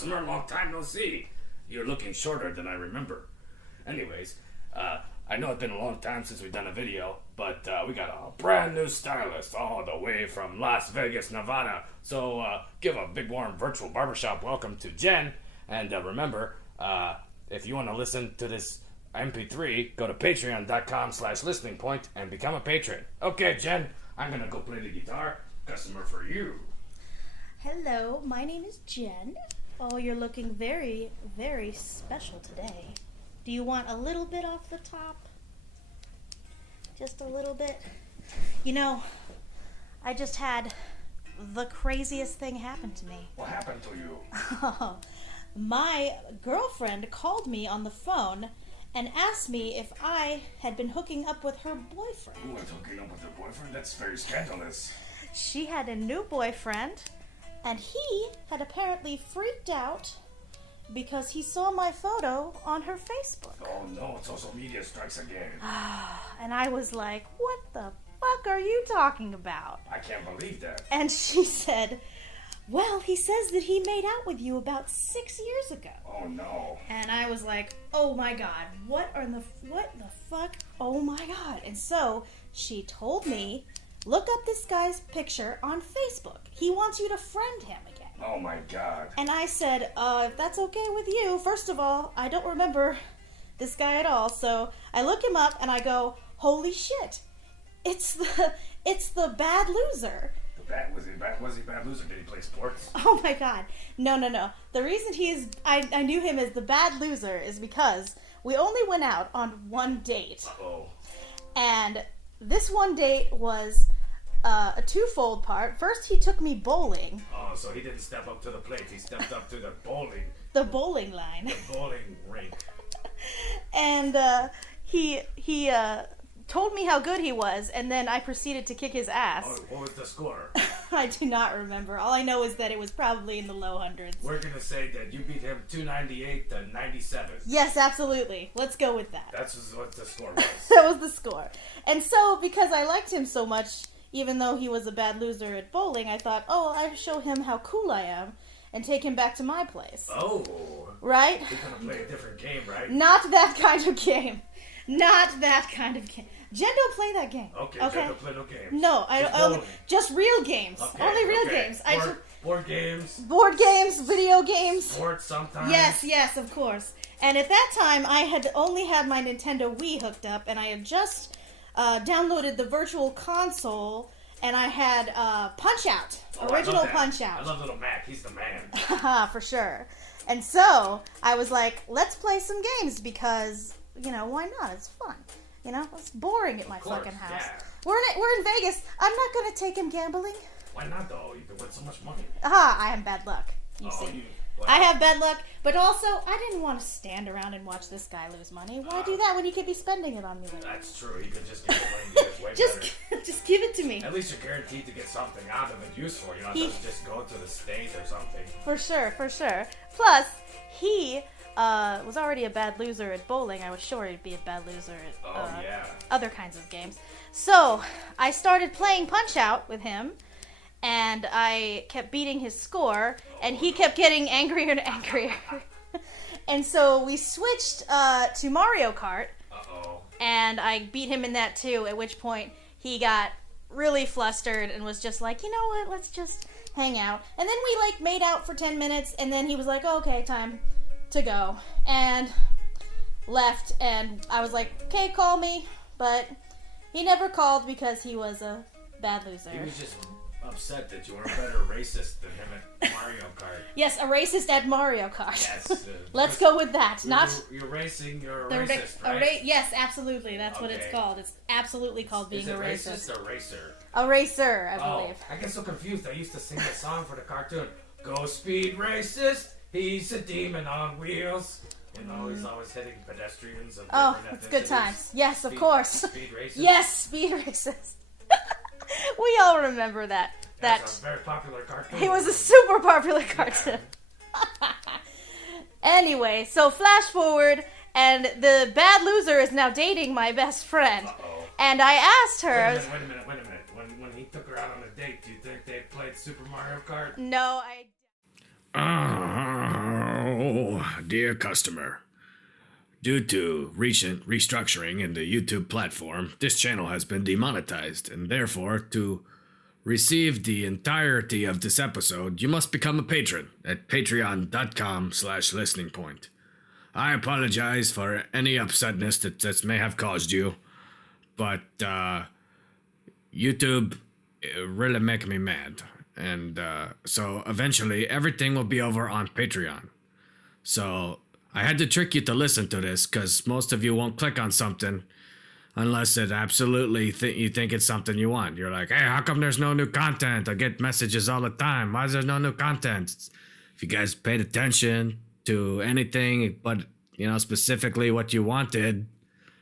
customer, long time no see. You're looking shorter than I remember. Anyways, I know it's been a long time since we've done a video, but we got a brand new stylist all the way from Las Vegas, Nevada. So give a big warm virtual barbershop welcome to Jen. And remember, if you want to listen to this MP3, go to patreon.com/listeningpoint and become a patron. Okay, Jen, I'm going to go play the guitar. Customer for you. Hello, my name is Jen. Oh, you're looking very, very special today. Do you want a little bit off the top? Just a little bit? You know, I just had the craziest thing happen to me. What happened to you? My girlfriend called me on the phone and asked me if I had been hooking up with her boyfriend. Who was hooking up with her boyfriend? That's very scandalous. She had a new boyfriend, and he had apparently freaked out because he saw my photo on her Facebook. Oh no, social media strikes again. And I was like, what the fuck are you talking about? I can't believe that. And she said, well, he says that he made out with you about 6 years ago. Oh no. And I was like, oh my god, what the fuck? Oh my god. And so she told me, look up this guy's picture on Facebook. He wants you to friend him again. Oh my god. And I said, if that's okay with you, first of all, I don't remember this guy at all. So I look him up and I go, holy shit, it's the bad loser. Was he bad loser? Did he play sports? Oh my god. No. The reason I knew him as the bad loser is because we only went out on one date. Uh-oh. And this one date was a twofold part. First, he took me bowling. Oh, so he didn't step up to the plate. He stepped up to the bowling. The bowling line. The bowling rink. And he told me how good he was, and then I proceeded to kick his ass. Oh, what was the score? I do not remember. All I know is that it was probably in the low hundreds. We're going to say that you beat him 298 to 97. Yes, absolutely. Let's go with that. That's what the score was. That was the score. And so, because I liked him so much, even though he was a bad loser at bowling, I thought, oh, I'll show him how cool I am and take him back to my place. Oh. Right? We're going to play a different game, right? Not that kind of game. Not that kind of game. Jen don't play that game. Okay. Jen don't play no games. No, just real games. Okay, Only real games. Board games. Board games, video games. Sports sometimes. Yes, of course. And at that time, I had only had my Nintendo Wii hooked up, and I had just downloaded the Virtual Console, and I had Punch-Out! Original Punch-Out! I love Little Mac. He's the man. For sure. And so, I was like, let's play some games, because, why not? It's fun. It's boring at my fucking house. Yeah. We're in Vegas. I'm not going to take him gambling. Why not, though? You can win so much money. I have bad luck. You see. I have bad luck, but also, I didn't want to stand around and watch this guy lose money. Why do that when he could be spending it on me later? That's true. He could just give it away. It's way better. Just give it to me. At least you're guaranteed to get something out of it useful. It doesn't just go to the state or something. For sure. Plus, he was already a bad loser at bowling. I was sure he'd be a bad loser at other kinds of games. So, I started playing Punch-Out with him, and I kept beating his score, and he kept getting angrier and angrier. And so we switched to Mario Kart, and I beat him in that too, at which point he got really flustered and was just like, you know what, let's just hang out. And then we made out for 10 minutes, and then he was like, okay, time to go, and left, and I was like, okay, call me, but he never called because he was a bad loser. He was just upset that you were a better racist than him at Mario Kart. Yes, a racist at Mario Kart. Yes. Let's go with that. You're racing, you're a racist, right? Yes, absolutely. That's what it's called. It's absolutely called being a racist. Is it racist or racer? A racer, I believe. I get so confused. I used to sing the song for the cartoon. Go speed racist. He's a demon on wheels. He's always hitting pedestrians of different ethnicities. It's good times. Yes, of course. Speed racist. Yes, speed racist. We all remember that. That's a very popular cartoon. It was a super popular cartoon. Yeah. Anyway, so flash forward, and the bad loser is now dating my best friend. Uh-oh. And I asked her... Wait a minute. When he took her out on a date, do you think they played Super Mario Kart? No, I... Oh, dear customer. Due to recent restructuring in the YouTube platform, this channel has been demonetized, and therefore, to receive the entirety of this episode, you must become a patron at patreon.com/listeningpoint. I apologize for any upsetness that this may have caused you, but YouTube really make me mad. And so eventually everything will be over on Patreon. So I had to trick you to listen to this because most of you won't click on something unless it absolutely you think it's something you want. You're like, hey, how come there's no new content? I get messages all the time. Why is there no new content? If you guys paid attention to anything but, specifically what you wanted,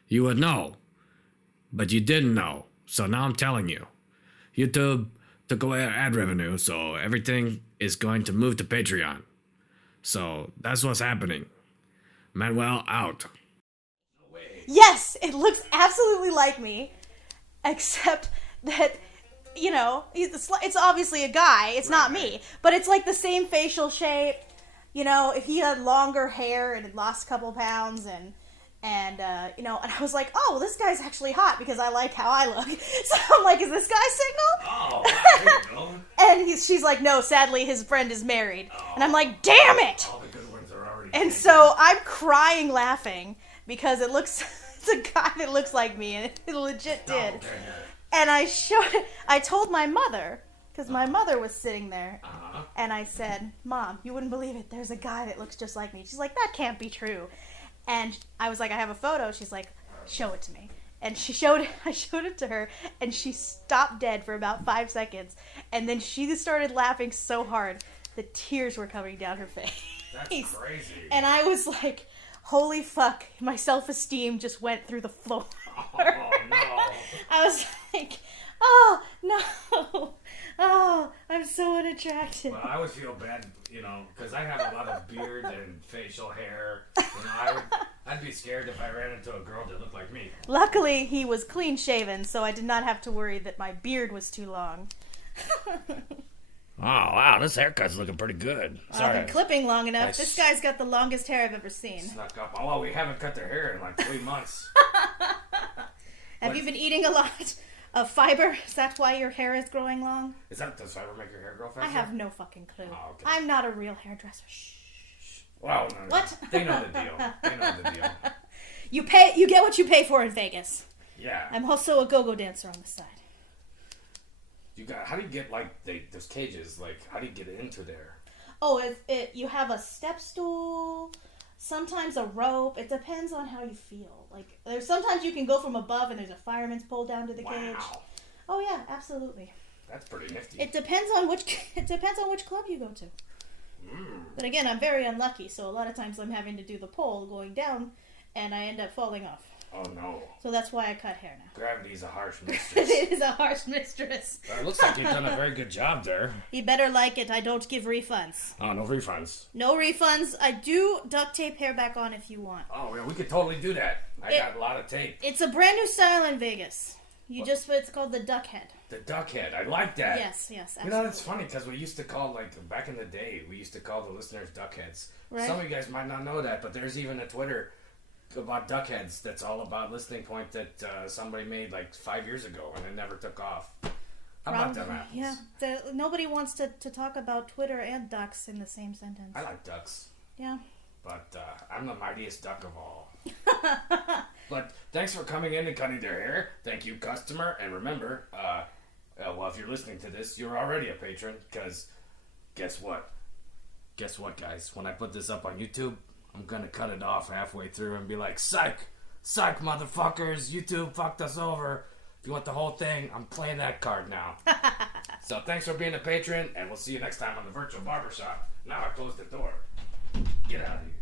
you would know. But you didn't know. So now I'm telling you. YouTube took away our ad revenue, so everything is going to move to Patreon. So that's what's happening. Manuel out. Yes, it looks absolutely like me, except that, it's obviously a guy. It's not me, but it's like the same facial shape. If he had longer hair and had lost a couple pounds and and I was like, oh, this guy's actually hot because I like how I look. So I'm like, is this guy single? Oh, there you go. And she's like, no, sadly, his friend is married. Oh. And I'm like, damn it! All the good ones are already And so I'm crying laughing because it's a guy that looks like me, and it legit did. Oh, okay. And I told my mother, because my mother was sitting there, and I said, Mom, you wouldn't believe it, there's a guy that looks just like me. She's like, that can't be true. And I was like, I have a photo. She's like, show it to me. And I showed it to her, and she stopped dead for about 5 seconds. And then she started laughing so hard, the tears were coming down her face. That's crazy. And I was like, holy fuck, my self-esteem just went through the floor. Oh, no. I was like, oh, no. Oh, I'm so unattractive. Well, I always feel bad, because I have a lot of beard and facial hair. I'd be scared if I ran into a girl that looked like me. Luckily, he was clean shaven, so I did not have to worry that my beard was too long. Oh, wow, this haircut's looking pretty good. Sorry. I've been clipping long enough. This guy's got the longest hair I've ever seen. Snuck up. Oh, well, we haven't cut their hair in like 3 months. Have you been eating a lot of fiber? Is that why your hair is growing long? Does fiber make your hair grow faster? I have no fucking clue. Oh, okay. I'm not a real hairdresser. Shh. Well, no. What? They know the deal. You get what you pay for in Vegas. Yeah. I'm also a go-go dancer on the side. How do you get those cages? How do you get into there? Oh, you have a step stool, sometimes a rope. It depends on how you feel. There's sometimes you can go from above and there's a fireman's pole down to the cage. Oh yeah, absolutely. That's pretty nifty. It depends on which club you go to. But again, I'm very unlucky, so a lot of times I'm having to do the pole going down, and I end up falling off. Oh no. So that's why I cut hair now. Gravity's a harsh mistress. It is a harsh mistress. Well, it looks like you've done a very good job there. You better like it. I don't give refunds. Oh, no refunds. No refunds. I do duct tape hair back on if you want. Oh, yeah, we could totally do that. I got a lot of tape. It's a brand new style in Vegas. It's called the duck head. The duck head. I like that. Yes, absolutely. It's funny because we used to call, back in the day, we used to call the listeners duck heads. Right. Some of you guys might not know that, but there's even a Twitter about duck heads that's all about Listening Point that somebody made 5 years ago, and it never took off. How about that happens? Yeah, nobody wants to talk about Twitter and ducks in the same sentence. I like ducks. Yeah. But I'm the mightiest duck of all. But thanks for coming in and cutting their hair. Thank you, customer. And remember, if you're listening to this, you're already a patron, because guess what? Guess what, guys? When I put this up on YouTube, I'm going to cut it off halfway through and be like, psych, motherfuckers, YouTube fucked us over. If you want the whole thing, I'm playing that card now. So thanks for being a patron, and we'll see you next time on the Virtual Barbershop. Now I close the door. Get out of here.